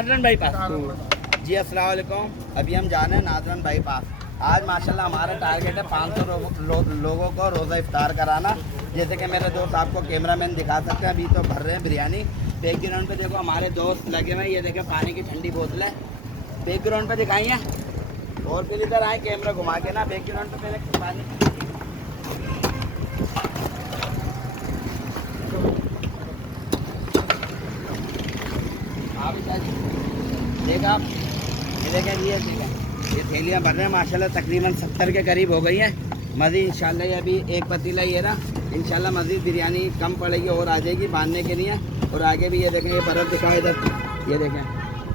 नाजरन bypass. जी अस्सलाम वालेकुम। अभी हम जा रहे हैं नाजरन बाईपास। आज माशाल्लाह हमारा टारगेट है 500 लोगों को रोज़ा इफ्तार कराना। जैसे कि मेरे दोस्त आपको कैमरामैन दिखा सकते हैं, अभी तो भर रहे हैं बिरयानी। बैकग्राउंड पे देखो हमारे दोस्त लगे हुए हैं, ये देखें पानी की ठंडी बोतलें बैकग्राउंड पे दिखाई हैं। और फिर इधर आए कैमरा घुमा के ना, बैकग्राउंड पे पहले पानी देखा आप, ये देखें ये थैलियाँ भर रहे हैं माशाल्लाह, तकरीबन 70 के करीब हो गई हैं। मज़ीद इंशाल्लाह ये अभी एक पतीला ये ना, इंशाल्लाह मज़ीद बिरयानी कम पड़ेगी और आ जाएगी बांधने के लिए। और आगे भी ये देखें, ये बर्फ़ दिखाओ इधर, ये देखें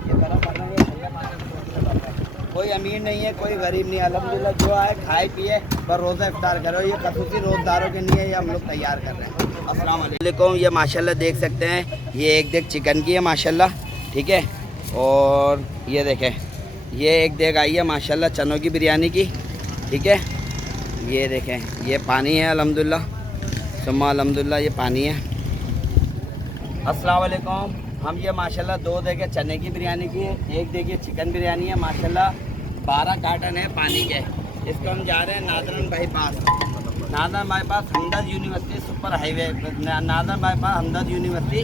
ये बर्फ़ भर रही है। कोई अमीर नहीं है, कोई गरीब नहीं है, अल्हम्दुलिल्लाह जो आए खाए पिए पर रोज़ा इफ्तार करो। ये खसूसी रोज़दारों के लिए ये हम लोग तैयार कर रहे हैं। अस्सलाम वालेकुम। ये माशाल्लाह देख सकते हैं, ये एक देख चिकन की है माशाल्लाह, ठीक है। और ये देखें, ये एक देग आई है माशाल्लाह चनों की बिरयानी की, ठीक है। ये देखें, ये पानी है अल्हम्दुलिल्लाह, सुम्मा अल्हम्दुलिल्लाह ये पानी है। अस्सलाम वालेकुम। हम ये माशाल्लाह 2 देगे चने की बिरयानी की है, एक देखिए चिकन बिरयानी है माशाल्लाह। 12 कार्टन है पानी के। इसको हम जा रहे हैं नाजरन बाईपास। नाजरन बाईपास हमदर्द यूनिवर्सिटी सुपर हाईवे, नाजरन बाईपास हमदर्द यूनिवर्सिटी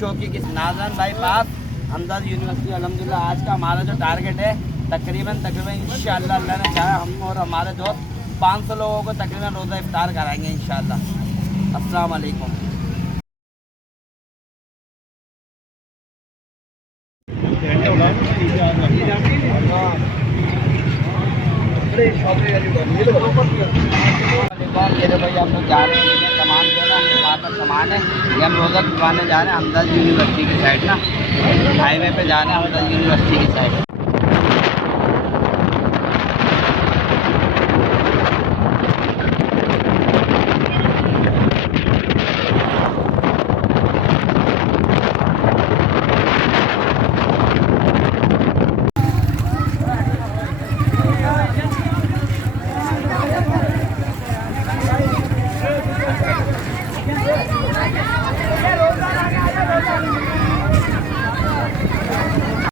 चौकी की, नाजरन बाईपास हमदर्द यूनिवर्सिटी। अल्हम्दुलिल्लाह आज का हमारा जो टारगेट है तकरीबन इंशाअल्लाह अल्लाह ने चाहा हम और हमारे दोस्त 500 लोगों को तकरीबन रोज़ा इफ्तार कराएंगे इंशाअल्लाह। अस्सलाम वालेकुम। ये देखो ये हम लोग जा रहे हैं, सामान जो है ना हमारे पास सामान है, ये हम रोज़ा खुलवाने जा रहे हैं हमदर्द यूनिवर्सिटी की साइड ना, हाईवे पे जा रहे हैं हमदर्द यूनिवर्सिटी की साइड।